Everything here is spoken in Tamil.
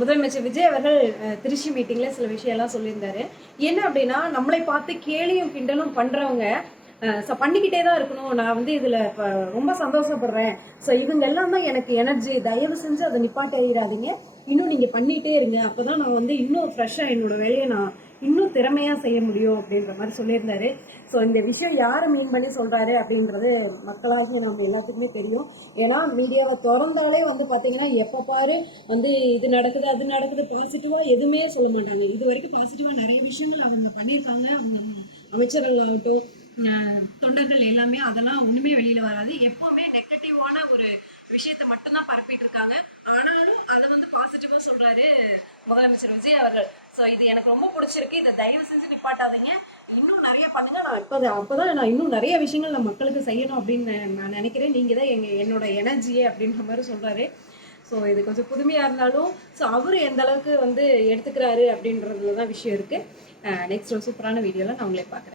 முதலமைச்சர் விஜய் அவர்கள் திருச்சி மீட்டிங்கில் சில விஷயம்லாம் சொல்லியிருந்தாரு. என்ன அப்படின்னா, நம்மளை பார்த்து கேலியும் கிண்டலும் பண்ணுறவங்க பண்ணிக்கிட்டே தான் இருக்கணும். நான் வந்து இதில் இப்போ ரொம்ப சந்தோஷப்படுறேன். ஸோ இவங்க எல்லாம் தான் எனக்கு எனர்ஜி. தயவு செஞ்சு அதை நிப்பாட்டிடாதீங்க. இன்னும் நீங்கள் பண்ணிகிட்டே இருங்க. அப்போ தான் நான் வந்து இன்னும் ஃப்ரெஷ்ஷாக என்னோடய வேலையை நான் இன்னும் திறமையாக செய்ய முடியும் அப்படின்ற மாதிரி சொல்லியிருந்தாரு. ஸோ இந்த விஷயம் யாரை மீன் பண்ணி சொல்கிறாரு அப்படின்றது மக்களாகிய நம்ம எல்லாத்துக்குமே தெரியும். ஏன்னா மீடியாவை திறந்தாலே வந்து பார்த்தீங்கன்னா எப்போ பாரு வந்து இது நடக்குது அது நடக்குது, பாசிட்டிவாக எதுவுமே சொல்ல மாட்டாங்க. இது வரைக்கும் பாசிட்டிவாக நிறைய விஷயங்கள் அவங்க பண்ணியிருக்காங்க. அவங்க அமைச்சர்கள் ஆகட்டும், தொண்டர்கள் எல்லாமே, அதெல்லாம் ஒன்றுமே வெளியில் வராது. எப்போவுமே நெகட்டிவான ஒரு விஷயத்த மட்டும்தான் பரப்பிட்டு இருக்காங்க. ஆனாலும் அதை வந்து பாசிட்டிவாக சொல்கிறாரு முதலமைச்சர் விஜய் அவர்கள். ஸோ இது எனக்கு ரொம்ப பிடிச்சிருக்கு. இதை தயவு செஞ்சு நிப்பாட்டாதீங்க, இன்னும் நிறைய பண்ணுங்க. நான் அப்போதான் நான் இன்னும் நிறைய விஷயங்கள் நான் மக்களுக்கு செய்யணும் அப்படின்னு நான் நினைக்கிறேன். நீங்கள் தான் என்னோட எனர்ஜியே அப்படின்ற மாதிரி சொல்கிறாரு. ஸோ இது கொஞ்சம் புதுமையாக இருந்தாலும் ஸோ அவர் எந்த அளவுக்கு வந்து எடுத்துக்கிறாரு அப்படின்றதுல தான் விஷயம் இருக்குது. நெக்ஸ்ட் ஒரு சூப்பரான வீடியோவில் நான் உங்களே பார்க்குறேன்.